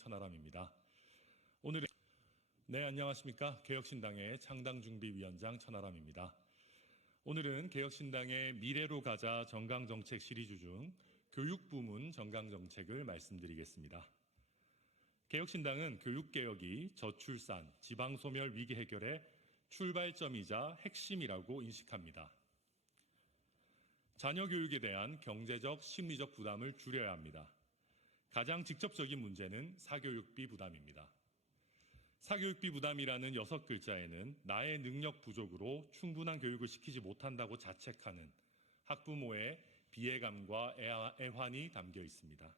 천하람입니다. 오늘은 안녕하십니까. 개혁신당의 창당준비위원장 천하람입니다. 오늘은 개혁신당의 미래로 가자 정강정책 시리즈 중 교육부문 정강정책을 말씀드리겠습니다. 개혁신당은 교육개혁이 저출산, 지방소멸 위기 해결의 출발점이자 핵심이라고 인식합니다. 자녀 교육에 대한 경제적, 심리적 부담을 줄여야 합니다. 가장 직접적인 문제는 사교육비 부담입니다. 사교육비 부담이라는 6글자에는 나의 능력 부족으로 충분한 교육을 시키지 못한다고 자책하는 학부모의 비애감과 애환이 담겨 있습니다.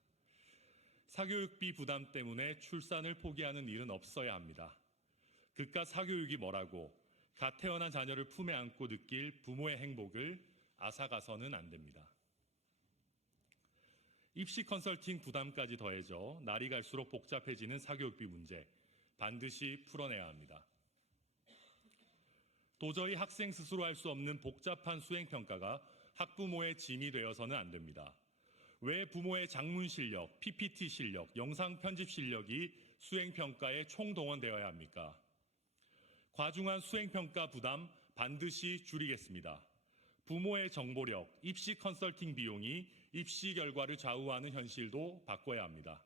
사교육비 부담 때문에 출산을 포기하는 일은 없어야 합니다. 그깟 사교육이 뭐라고 갓 태어난 자녀를 품에 안고 느낄 부모의 행복을 앗아가서는 안 됩니다. 입시 컨설팅 부담까지 더해져 날이 갈수록 복잡해지는 사교육비 문제 반드시 풀어내야 합니다. 도저히 학생 스스로 할 수 없는 복잡한 수행평가가 학부모의 짐이 되어서는 안 됩니다. 왜 부모의 작문 실력, PPT 실력, 영상 편집 실력이 수행평가에 총동원되어야 합니까? 과중한 수행평가 부담 반드시 줄이겠습니다. 부모의 정보력, 입시 컨설팅 비용이 입시 결과를 좌우하는 현실도 바꿔야 합니다.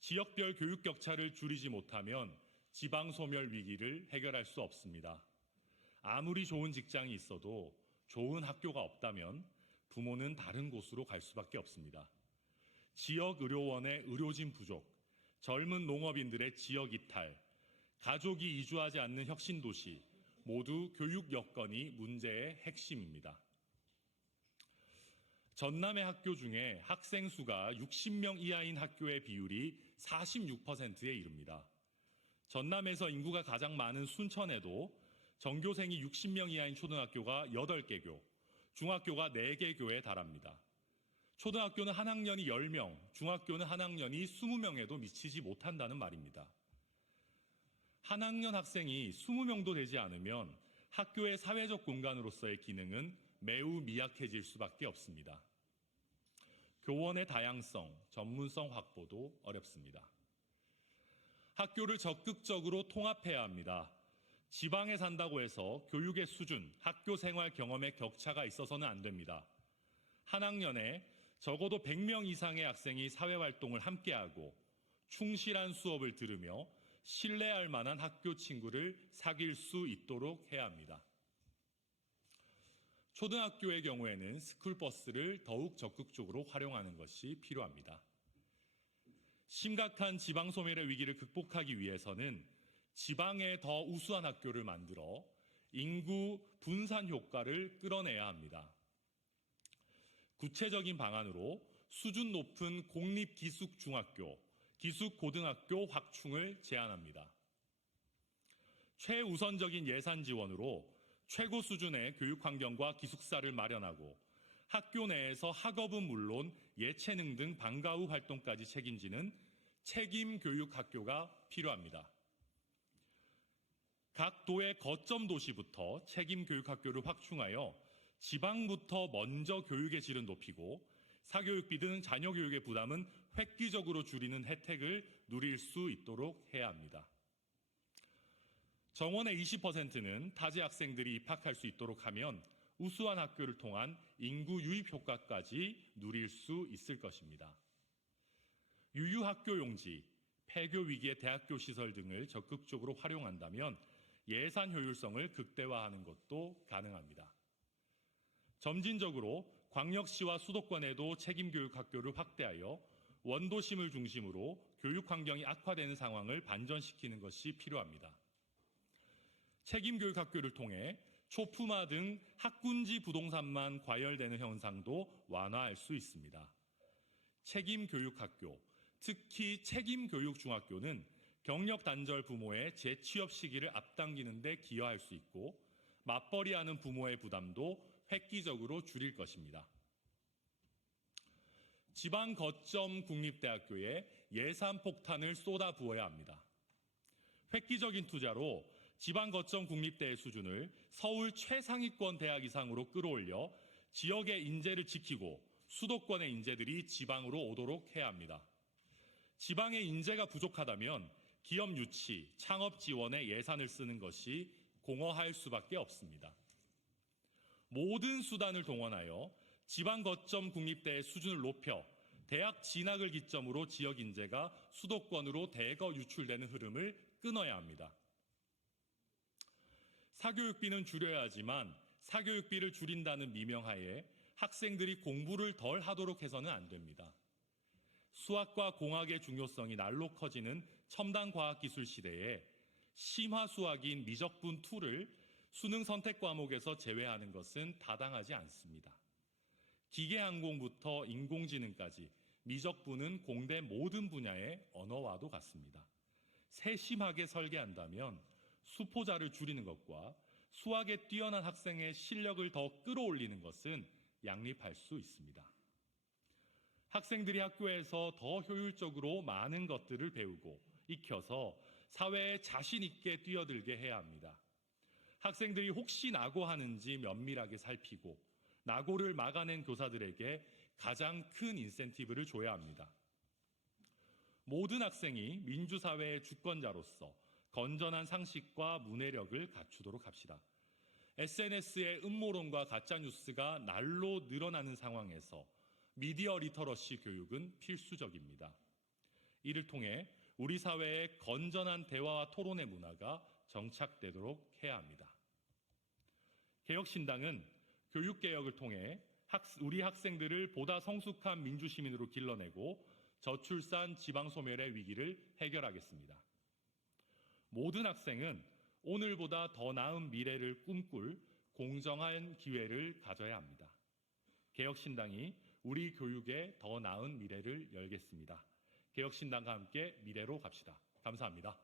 지역별 교육 격차를 줄이지 못하면 지방 소멸 위기를 해결할 수 없습니다. 아무리 좋은 직장이 있어도 좋은 학교가 없다면 부모는 다른 곳으로 갈 수밖에 없습니다. 지역 의료원의 의료진 부족, 젊은 농업인들의 지역 이탈, 가족이 이주하지 않는 혁신도시, 모두 교육 여건이 문제의 핵심입니다. 전남의 학교 중에 학생 수가 60명 이하인 학교의 비율이 46%에 이릅니다. 전남에서 인구가 가장 많은 순천에도 전교생이 60명 이하인 초등학교가 8개 교, 중학교가 4개 교에 달합니다. 초등학교는 한 학년이 10명, 중학교는 한 학년이 20명에도 미치지 못한다는 말입니다. 한 학년 학생이 20명도 되지 않으면 학교의 사회적 공간으로서의 기능은 매우 미약해질 수밖에 없습니다. 교원의 다양성, 전문성 확보도 어렵습니다. 학교를 적극적으로 통합해야 합니다. 지방에 산다고 해서 교육의 수준, 학교 생활 경험의 격차가 있어서는 안 됩니다. 한 학년에 적어도 100명 이상의 학생이 사회활동을 함께하고 충실한 수업을 들으며 신뢰할 만한 학교 친구를 사귈 수 있도록 해야 합니다. 초등학교의 경우에는 스쿨버스를 더욱 적극적으로 활용하는 것이 필요합니다. 심각한 지방 소멸의 위기를 극복하기 위해서는 지방에 더 우수한 학교를 만들어 인구 분산 효과를 끌어내야 합니다. 구체적인 방안으로 수준 높은 공립기숙중학교, 기숙고등학교 확충을 제안합니다. 최우선적인 예산 지원으로 최고 수준의 교육 환경과 기숙사를 마련하고 학교 내에서 학업은 물론 예체능 등 방과 후 활동까지 책임지는 책임 교육 학교가 필요합니다. 각 도의 거점 도시부터 책임 교육 학교를 확충하여 지방부터 먼저 교육의 질은 높이고 사교육비 등 자녀 교육의 부담은 획기적으로 줄이는 혜택을 누릴 수 있도록 해야 합니다. 정원의 20%는 타지 학생들이 입학할 수 있도록 하면 우수한 학교를 통한 인구 유입 효과까지 누릴 수 있을 것입니다. 유유학교 용지, 폐교 위기의 대학교 시설 등을 적극적으로 활용한다면 예산 효율성을 극대화하는 것도 가능합니다. 점진적으로 광역시와 수도권에도 책임교육학교를 확대하여 원도심을 중심으로 교육 환경이 악화되는 상황을 반전시키는 것이 필요합니다. 책임교육학교를 통해 초품화 등 학군지 부동산만 과열되는 현상도 완화할 수 있습니다. 책임교육학교, 특히 책임교육중학교는 경력 단절 부모의 재취업 시기를 앞당기는 데 기여할 수 있고 맞벌이하는 부모의 부담도 획기적으로 줄일 것입니다. 지방 거점 국립대학교에 예산 폭탄을 쏟아부어야 합니다. 획기적인 투자로 지방 거점 국립대의 수준을 서울 최상위권 대학 이상으로 끌어올려 지역의 인재를 지키고 수도권의 인재들이 지방으로 오도록 해야 합니다. 지방의 인재가 부족하다면 기업 유치, 창업 지원에 예산을 쓰는 것이 공허할 수밖에 없습니다. 모든 수단을 동원하여 지방 거점 국립대의 수준을 높여 대학 진학을 기점으로 지역 인재가 수도권으로 대거 유출되는 흐름을 끊어야 합니다. 사교육비는 줄여야 하지만 사교육비를 줄인다는 미명하에 학생들이 공부를 덜 하도록 해서는 안 됩니다. 수학과 공학의 중요성이 날로 커지는 첨단 과학기술 시대에 심화 수학인 미적분 2를 수능 선택 과목에서 제외하는 것은 타당하지 않습니다. 기계항공부터 인공지능까지 미적분은 공대 모든 분야의 언어와도 같습니다. 세심하게 설계한다면 수포자를 줄이는 것과 수학에 뛰어난 학생의 실력을 더 끌어올리는 것은 양립할 수 있습니다. 학생들이 학교에서 더 효율적으로 많은 것들을 배우고 익혀서 사회에 자신 있게 뛰어들게 해야 합니다. 학생들이 혹시 낙오하는지 면밀하게 살피고 낙오를 막아낸 교사들에게 가장 큰 인센티브를 줘야 합니다. 모든 학생이 민주사회의 주권자로서 건전한 상식과 문해력을 갖추도록 합시다. SNS의 음모론과 가짜뉴스가 날로 늘어나는 상황에서 미디어 리터러시 교육은 필수적입니다. 이를 통해 우리 사회의 건전한 대화와 토론의 문화가 정착되도록 해야 합니다. 개혁신당은 교육개혁을 통해 우리 학생들을 보다 성숙한 민주시민으로 길러내고 저출산 지방소멸의 위기를 해결하겠습니다. 모든 학생은 오늘보다 더 나은 미래를 꿈꿀 공정한 기회를 가져야 합니다. 개혁신당이 우리 교육에 더 나은 미래를 열겠습니다. 개혁신당과 함께 미래로 갑시다. 감사합니다.